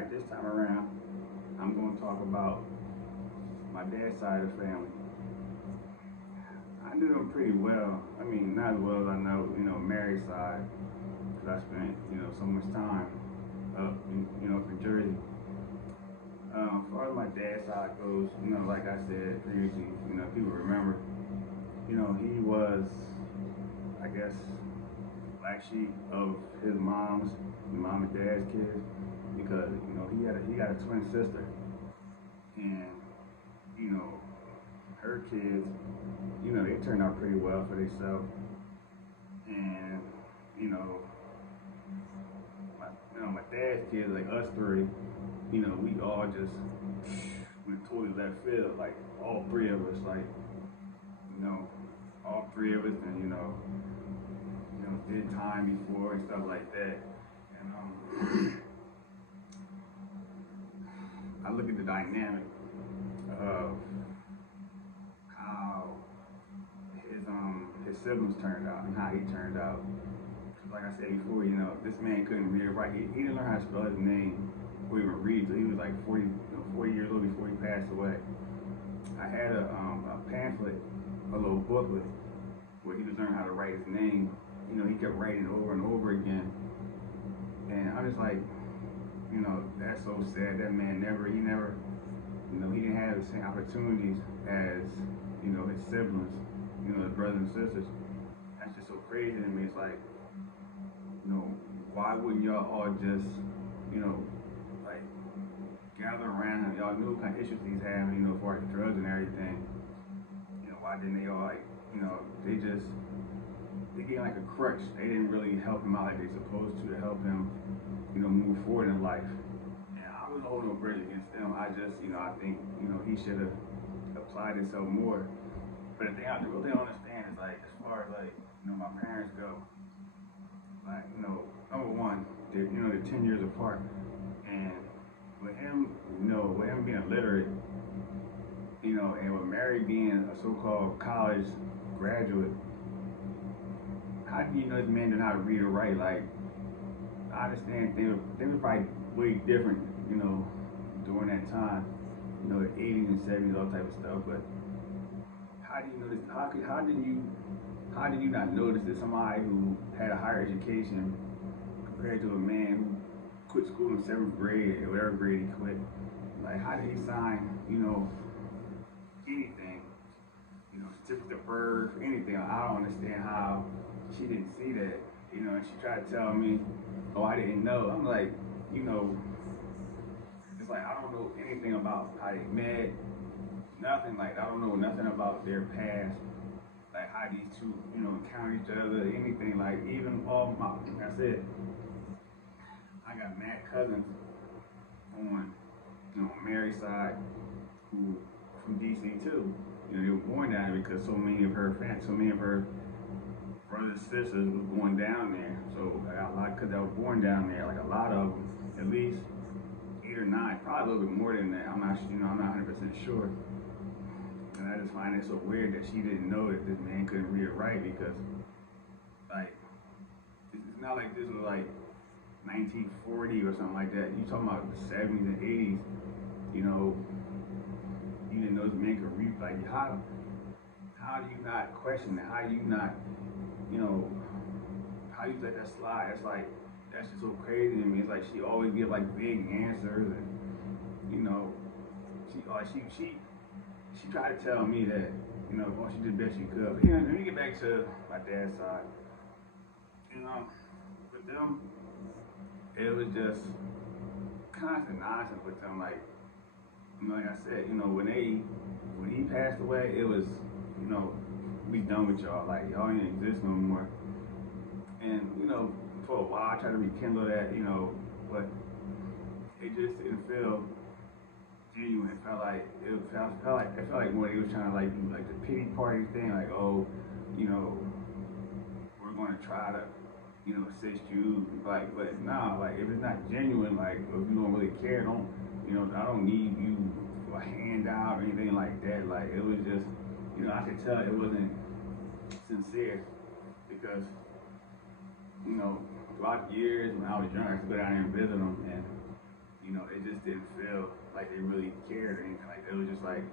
Alright, this time around, I'm going to talk about my dad's side of the family. I knew him pretty well. I mean, not as well as I know, Mary's side, because I spent, so much time up up in Jersey. As far as my dad's side goes, like I said previously, people remember, he was, I guess, black sheep of his mom and dad's kids, because he got a twin sister, and you know her kids, they turned out pretty well for themselves, and you know my dad's kids, like us three, we all just went totally left field, like all three of us, like you know all three of us, and did time before and stuff like that. And I look at the dynamic of how his siblings turned out and how he turned out. Like I said before, this man couldn't read or write. He didn't learn how to spell his name or even read till he was like 40 years old before he passed away. I had a pamphlet, a little booklet, where he was learning how to write his name. He kept writing over and over again. And I was like, that's so sad. That man he never, he didn't have the same opportunities as, his siblings, his brothers and sisters. That's just so crazy to me. It's like, why wouldn't y'all all just, like gather around him? Y'all knew what kind of issues he's having, as far as drugs and everything. Why didn't they all, like, they gave like a crutch. They didn't really help him out like they supposed to help him, move forward in life. And I was holding no grudge against them. I just, I think, he should have applied himself more. But the thing I really don't understand is, like, as far as like, my parents go, like, number one, they're 10 years apart. And with him, with him being illiterate, and with Mary being a so-called college graduate, how do you know this man did not read or write? Like, I understand they were probably way different, during that time, the 80s and 70s, all type of stuff. But how do you know this? How did you not notice that somebody who had a higher education compared to a man who quit school in 7th grade or whatever grade he quit? Like, how did he sign, anything, certificate of birth, anything? I don't understand how she didn't see that, and she tried to tell me, oh, I didn't know. I'm like, it's like, I don't know anything about how they met, nothing. Like, I don't know nothing about their past, like how these two, encountered each other, anything. Like, even all my, like I said, I got mad cousins on, Mary's side, who from DC too. They were born down there because so many of her brothers and sisters was born down there. So I got a lot of cousins that were born down there, like a lot of them, at least 8 or 9, probably a little bit more than that. I'm not, I'm not 100% sure. And I just find it so weird that she didn't know that this man couldn't read or write, because, like, it's not like this was like 1940 or something like that. You talking about the 70s and 80s, you didn't know this man could read. Like, how do you not question it? How do you not, how you let that slide? It's like, that's just so crazy to me. It's like she always give like big answers, and she tried to tell me that, well, she did the best she could. But let me get back to my dad's side. With them, it was just constant nonsense with them. Like, like I said, when he passed away, it was, we done with y'all. Like, y'all ain't exist no more. And, for a while I tried to rekindle that, but it just didn't feel genuine. It felt like when he was trying to like do like the pity party thing, like, oh, we're gonna try to, assist you, like, but nah, like, if it's not genuine, like, if you don't really care, I don't need you for a handout or anything like that. Like, it was just, I could tell it wasn't sincere, because, throughout the years when I was young, I used to go down there and visit them, and it just didn't feel like they really cared or anything like that. It was just like,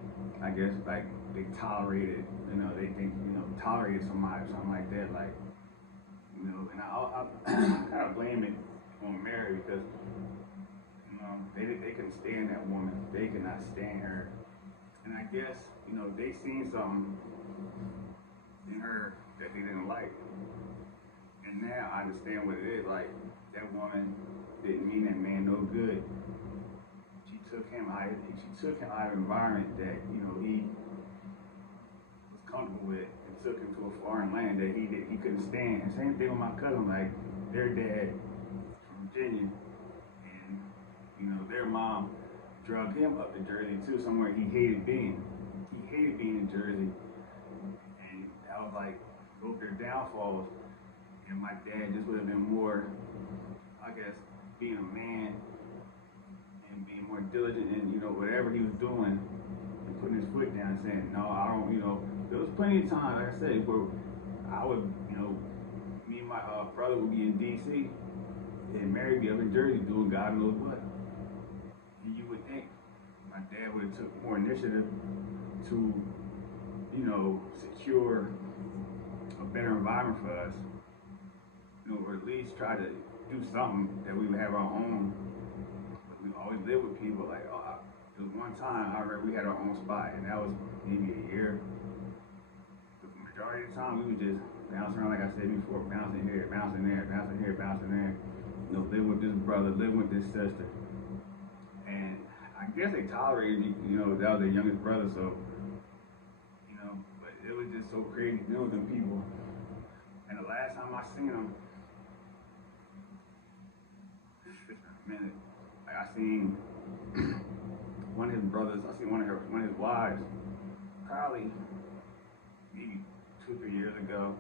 I guess, like they tolerated, they think, tolerated somebody or something like that. Like, and I kind of blame it on Mary because, they couldn't stand that woman. They could not stand her. And I guess, they seen something in her that they didn't like. And now I understand what it is. Like, that woman didn't mean that man no good. She took him out of an environment that, he was comfortable with and took him to a foreign land that he couldn't stand. And same thing with my cousin, like their dad from Virginia and, their mom drug him up to Jersey too, somewhere he hated being. He hated being in Jersey. And that was like both their downfalls. And my dad just would have been more, I guess, being a man and being more diligent in, whatever he was doing and putting his foot down and saying, no, I don't, there was plenty of times, like I said, where I would, me and my brother would be in D.C. and Mary be up in Jersey doing God knows what. And you would think my dad would have took more initiative to, secure a better environment for us. Or at least try to do something that we would have our own. But we always live with people like, there was one time I remember we had our own spot, and that was maybe a year. But the majority of the time we would just bounce around, like I said before, bouncing here, bouncing there, bouncing here, bouncing there. Living with this brother, living with this sister. And I guess they tolerated me, that was their youngest brother, so, but it was just so crazy dealing with them people. And the last time I seen them, minute. Like I seen one of his brothers, I seen one of his wives, probably maybe 2-3 years ago.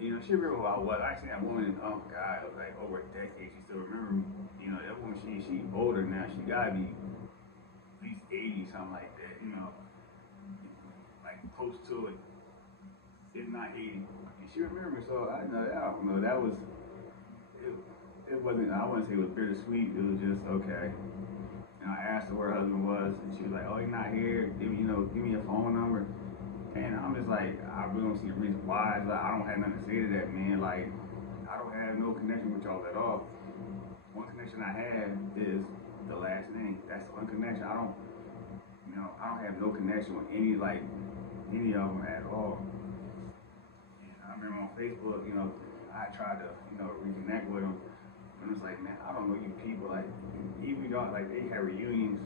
She remember who I was. I seen that woman, oh God, it was like over a decade. She still remember me. That woman, she older now. She gotta be at least 80, something like that. Like close to it, if not 80. And she remember me, so I don't know. That was it wasn't, I wouldn't say it was bittersweet, it was just okay. And I asked her where her husband was, and she was like, oh, he's not here, give me your phone number. And I'm just like, I really don't see the reason why. Like, I don't have nothing to say to that, man. Like, I don't have no connection with y'all at all. One connection I have is the last name. That's the one connection. I don't have no connection with any of them at all. And I remember on Facebook, I tried to, reconnect with them. And it's like, man, I don't know you people. Like, even like they had reunions.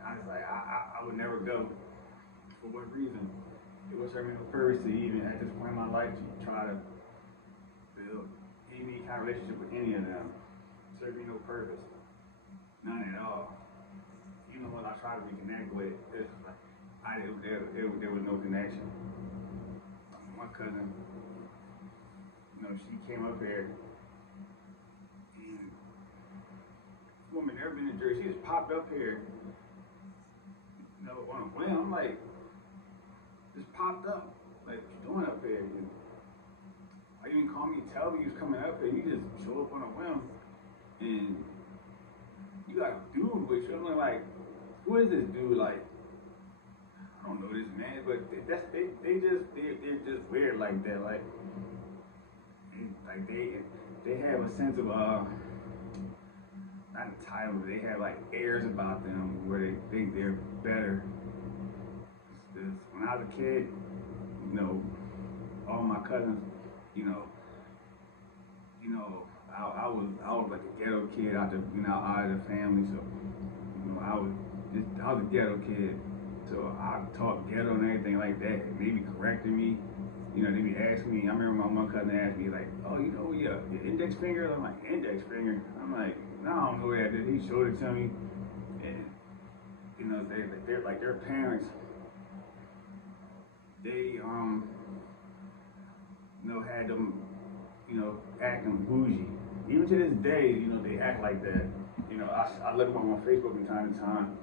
I was like, I would never go. For what reason? It would serve me no purpose to even at this point in my life to try to build any kind of relationship with any of them. It served me no purpose. None at all. Even when I tried to reconnect with, it's like there was no connection. My cousin, she came up here. Woman never been in Jersey. She just popped up here, on a whim. I'm like, just popped up. Like, what you doing up here? Why you didn't call me and tell me you was coming up here? You just show up on a whim, and you got a dude with you. I'm like, who is this dude? Like, I don't know this man, but they're just weird like that. Like they have a sense of not entitled, they have like airs about them where they think they're better. When I was a kid, all my cousins, I was like a ghetto kid out of the family, so I was a ghetto kid, so I talked ghetto and everything like that. And they be correcting me, they be asking me. I remember my one cousin asked me like, "Oh, your index finger?" I'm like, "Index finger?" I'm like, "No, I don't know where that is." He showed it to me, and they're like their parents. They had them, acting bougie. Even to this day, they act like that. I look at them on Facebook from time to time,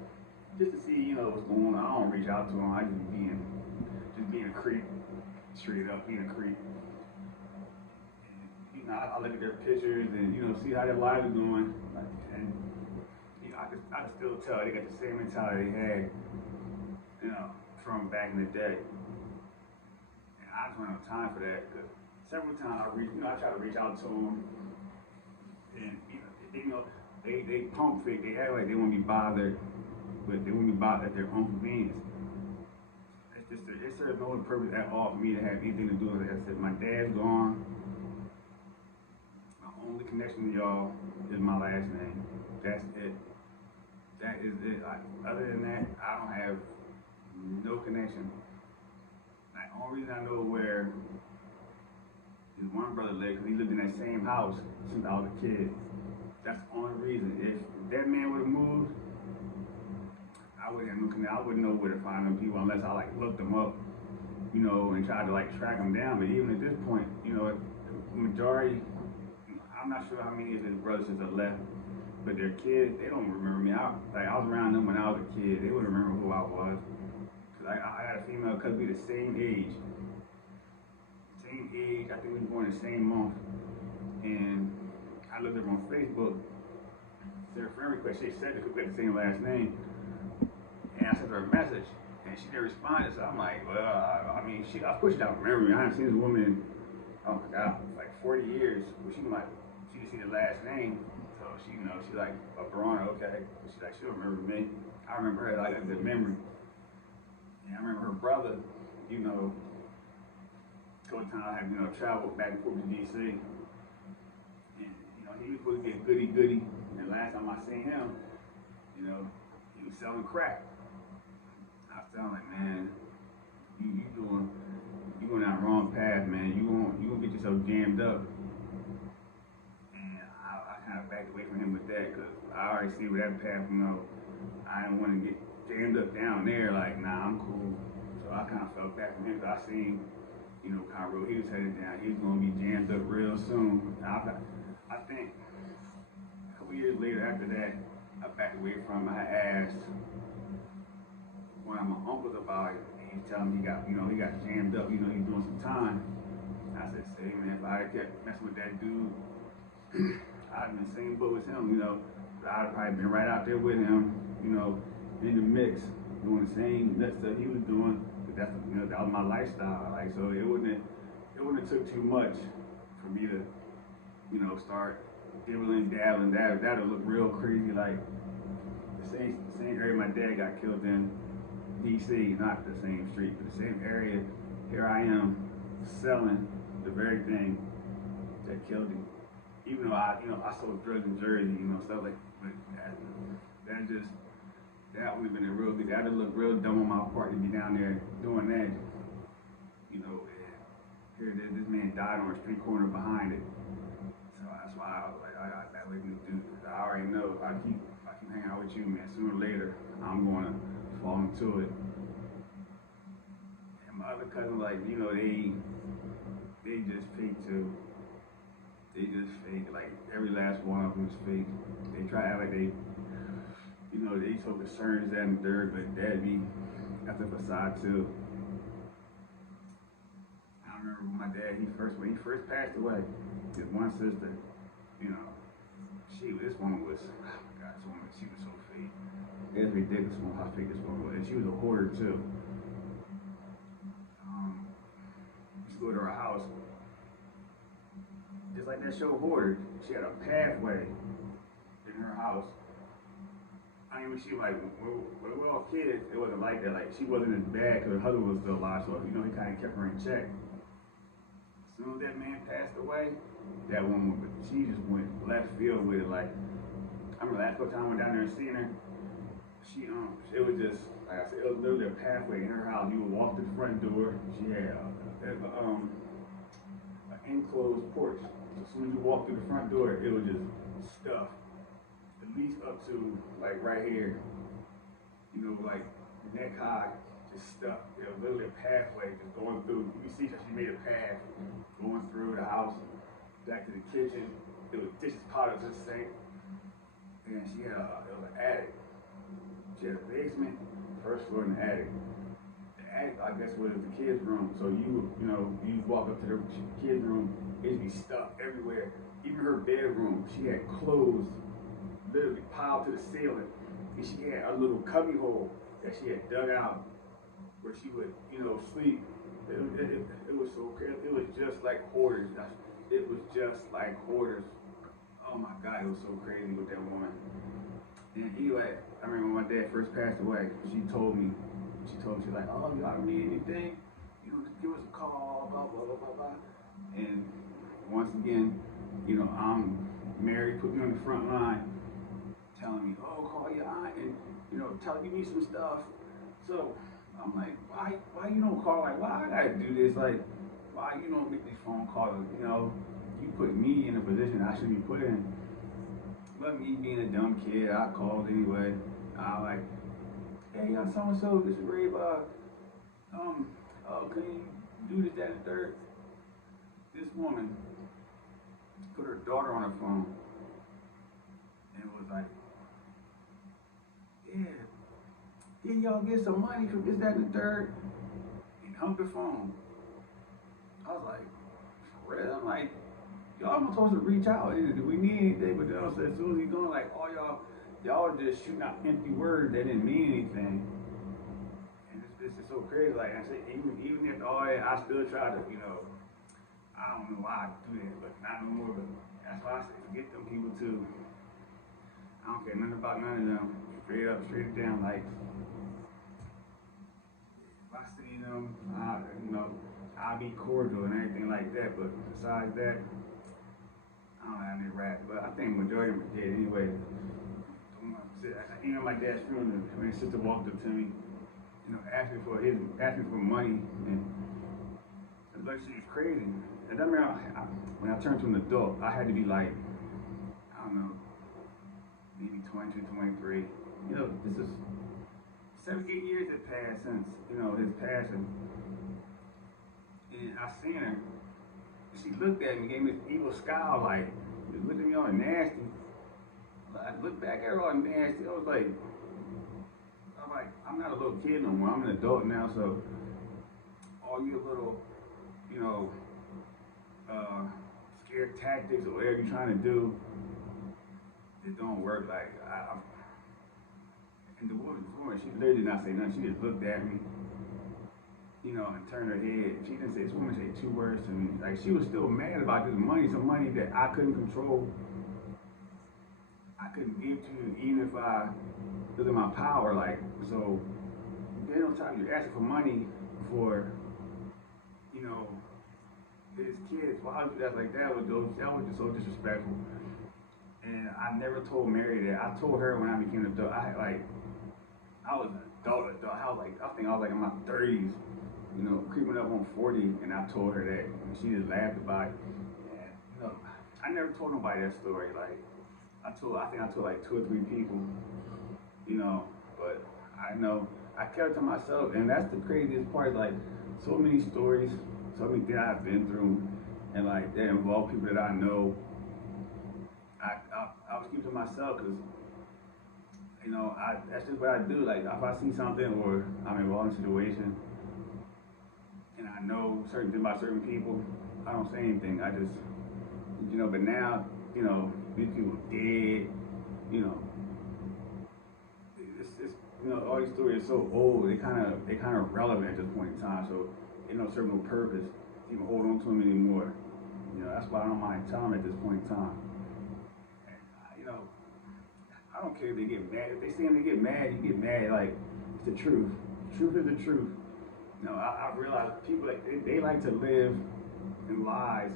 just to see, what's going on. I don't reach out to them. I just being a creep, straight up being a creep. And, I look at their pictures and, see how their lives are going. And I can still tell they got the same mentality they had, from back in the day. And I just don't have time for that because several times I try to reach out to them, and they pump fake. They act like they won't be bothered, but they won't be bothered at their own convenience. It serves no purpose at all for me to have anything to do with it. I said, my dad's gone. My only connection to y'all is my last name. That's it. That is it. Other than that, I don't have no connection. Like, the only reason I know where his one brother lived, because he lived in that same house since I was a kid. That's the only reason. If that man would have moved, I wouldn't have no connection. I wouldn't know where to find them people unless I looked them up, and tried to track them down. But even at this point, the majority, I'm not sure how many of his brothers are left, but their kids, they don't remember me. I was around them when I was a kid. They wouldn't remember who I was. Cause I had a female cousin, we the same age. I think we were born the same month. And I looked up on Facebook, sent her friend request. She said that we had the same last name. And I sent her a message, and she didn't respond. So I'm like, well, of course she don't remember me. I haven't seen this woman in, oh my God, 40 years. Well, she just see the last name. So she's like, Verona, okay. She's like, she don't remember me. I remember her like a good memory. And I remember her brother, couple times I had, traveled back and forth to DC. And, he was supposed to get goody. And last time I seen him, he was selling crack. I was telling like, man, you going down the wrong path, man. You gonna get yourself jammed up. And I kind of backed away from him with that because I already see where that path, I didn't want to get jammed up down there. Like, nah, I'm cool. So I kind of fell back from him because I seen, kind of he was headed down. He was gonna be jammed up real soon. I think a couple years later after that, I backed away from him. I asked one of my uncles about it, and he's telling me he got jammed up, he's doing some time. I said, say, man, if I had kept messing with that dude, I'd been in the same boat as him, I'd have probably been right out there with him, in the mix, doing the same nuts that he was doing. But that's, that was my lifestyle. So it wouldn't have took too much for me to, start dibbling, dabbling. That'll look real crazy. Like the same area my dad got killed in, DC, not the same street, but the same area. Here I am selling the very thing that killed him. Even though I sold drugs in Jersey, stuff like. But that would have been a real good. That'd look real dumb on my part to be down there doing that. And here this man died on a street corner behind it. So that's why I was like, I got that way to do. I already know if I keep hanging out with you, man, sooner or later I'm going to fall into it. And my other cousins, they just fake too. They just fake. Like every last one of them is fake. They try to act like they so concerned that and third, but that's a facade too. I remember when my dad, when he first passed away, his one sister, this woman was, oh my God, she was so fake. It's ridiculous how fake this woman was. And she was a hoarder too. We used to go to her house, just like that show Hoarder. She had a pathway in her house. When she when we were all kids, it wasn't like that. Like she wasn't as bad because her husband was still alive, so he kind of kept her in check. As soon as that man passed away, that woman, she just went left field with it. Like I remember last time I went down there and seen her, it was just like I said, it was literally a pathway in her house. You would walk to the front door. She had an enclosed porch. So as soon as you walk through the front door, it was just stuff. At least up to right here, like neck high, just stuff. It was literally a pathway just going through. You can see that she made a path going through the house, back to the kitchen. There was dishes piled to the sink, and she had it was an attic. She had a basement, first floor, and the attic. The attic, I guess, was the kids' room. So you walk up to the kids' room, it'd be stuff everywhere. Even her bedroom, she had clothes literally piled to the ceiling. And she had a little cubby hole that she had dug out where she would, sleep. It was so crazy. It was just like hoarders. It was just like hoarders. Oh my God, it was so crazy with that woman. And anyway, I remember when my dad first passed away, she told me, she's like, oh, y'all need anything? Just give us a call, blah, blah, blah, blah, blah. And once again, I'm married, put me on the front line, telling me, oh, call your aunt and, give me some stuff. So I'm like, why you don't call? Like, why I gotta do this? Like, why you don't make these phone calls? You put me in a position I should be put in. But me being a dumb kid, I called anyway. I like, hey, so and so, this is Ray. Can you do this, that, and third? This woman put her daughter on her phone and was like, yeah, y'all get some money from this, that, and the third, and hung the phone. I was like, for real? I'm like, y'all not supposed to reach out. Do we need anything? But y'all said, as soon as he's going, like, all y'all were just shooting out empty words that didn't mean anything. And this is so crazy. Like I said, even after all that, I still try to, I don't know why I do that, but not no more. But that's why I say, forget them people too. I don't care nothing about none of them. Straight up, straight down. Like, if I see them, I'll be cordial and everything like that. But besides that, I don't have any rap. But I think majority of them are dead anyway. My dad's funeral, when his sister walked up to me, asking for money, and like she was crazy. And then when I turned to an adult, I had to be like, I don't know, maybe 22, 23. This is 7, 8 years had passed since, his passing. And I seen her. She looked at me, gave me this evil scowl, like, just looked at me all nasty. I looked back at her all nasty. I was like, I'm not a little kid no more. I'm an adult now, so all your little, scare tactics or whatever you're trying to do, it don't work. Like, and the woman, she literally did not say nothing. She just looked at me, and turned her head. She didn't say, this woman said 2 words to me. Like, she was still mad about this money, some money that I couldn't control. I couldn't give to you even if I was in my power. Like, so then on top you're asking for money for, his kids. Why would you do that? Like, that was just so disrespectful. And I never told Mary that. I told her when I became an adult. I was an adult. I think I was like in my 30s, creeping up on 40, and I told her that, and she just laughed about it. And I never told nobody that story. Like, I think I told like 2 or 3 people, but I kept it to myself, and that's the craziest part. Like, so many stories, so many things I've been through, and like that involve people that I know. I was keeping to myself because, that's just what I do. Like, if I see something or I'm involved in a situation, and I know certain things about certain people, I don't say anything. I just, but now, these people dead, it's all these stories are so old, they kind of relevant at this point in time, so they don't serve no purpose to even hold on to them anymore. That's why I don't mind telling them at this point in time. And, I don't care if they get mad. If they see them, they get mad, you get mad. Like, it's the truth. Truth is the truth. I realize people, they like to live in lies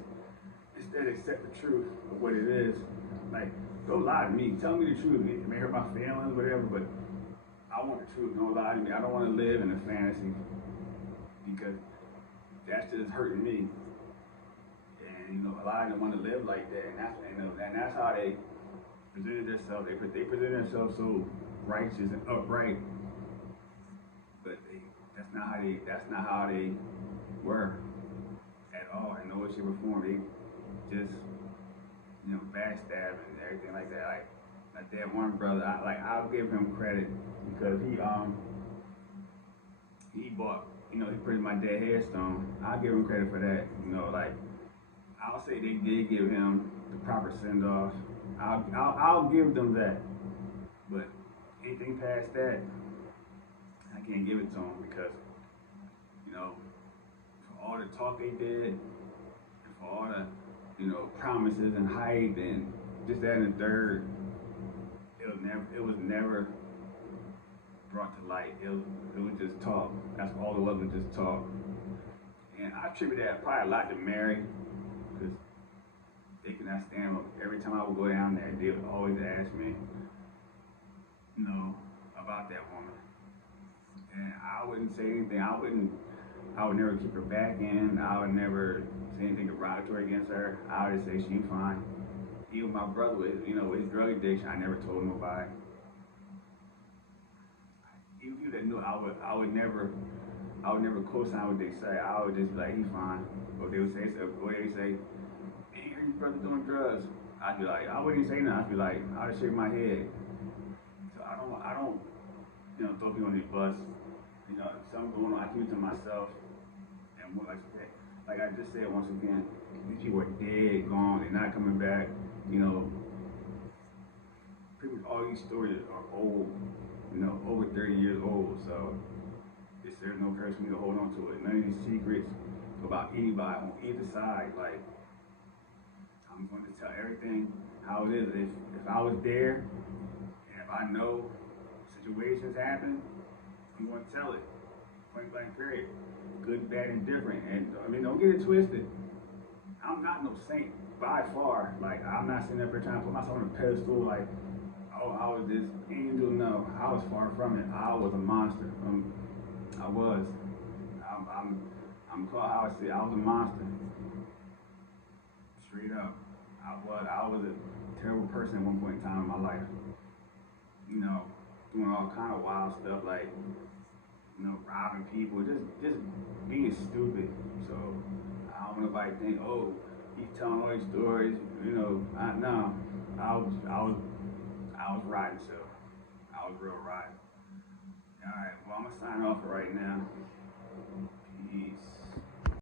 instead of accept the truth of what it is. Like, don't lie to me. Tell me the truth. It may hurt my feelings, whatever, but I want the truth. Don't lie to me. I don't want to live in a fantasy because that's just hurting me. And, a lot of them want to live like that, and that's how they presented themselves. They present themselves so righteous and upright, but that's not how they were at all. In no way, shape, or form. They just backstabbing and everything like that. Like that one brother, I'll give him credit because he bought, he put my dad's headstone. I'll give him credit for that. I'll say they did give him the proper send off. I'll give them that. But anything past that, I can't give it to them because, you know, for all the talk they did, and for all the, promises and hype and this, that, and the third, it was never brought to light. It was just talk. That's all it was just talk. And I attribute that probably a lot to Mary, because they could not stand up. Every time I would go down there, they would always ask me, about that woman. And I wouldn't say anything. I would never keep her back in. I would never say anything derogatory against her. I would just say she's fine. Even my brother with, with his drug addiction, I never told nobody. Even people that knew, I would never co-sign what they say. I would just be like, he's fine. Or they would say, hey, your brother doing drugs. I'd be like, I wouldn't say nothing. I'd be like, I'd shake my head. So I don't, throw people on the bus. Something going on, I keep it to myself. And more like I just said once again, these people are dead, gone, they're not coming back. Pretty much all these stories are old, over 30 years old. So there's no curse for me to hold on to it. None of these secrets about anybody on either side. Like, I'm going to tell everything how it is. If I was there, and if I know situations happen, I'm going to tell it. Point blank period. Good, bad, and different. And don't get it twisted. I'm not no saint by far. Like, I'm not sitting up here trying to put myself on a pedestal. Like, oh, I was this angel. No, I was far from it. I was a monster. I was. I'm called how I say. I was a monster. Straight up. I was a terrible person at one point in time in my life. Doing all kind of wild stuff like, robbing people, just being stupid. So I don't want nobody to think, oh, he's telling all these stories. No, I was riding, so I was real riding. All right, well, I'm gonna sign off right now.